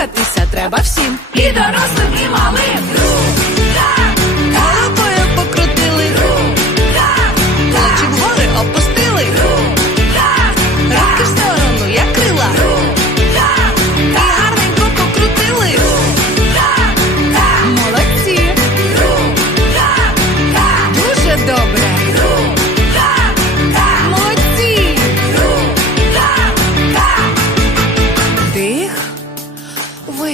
Рухатися треба всім.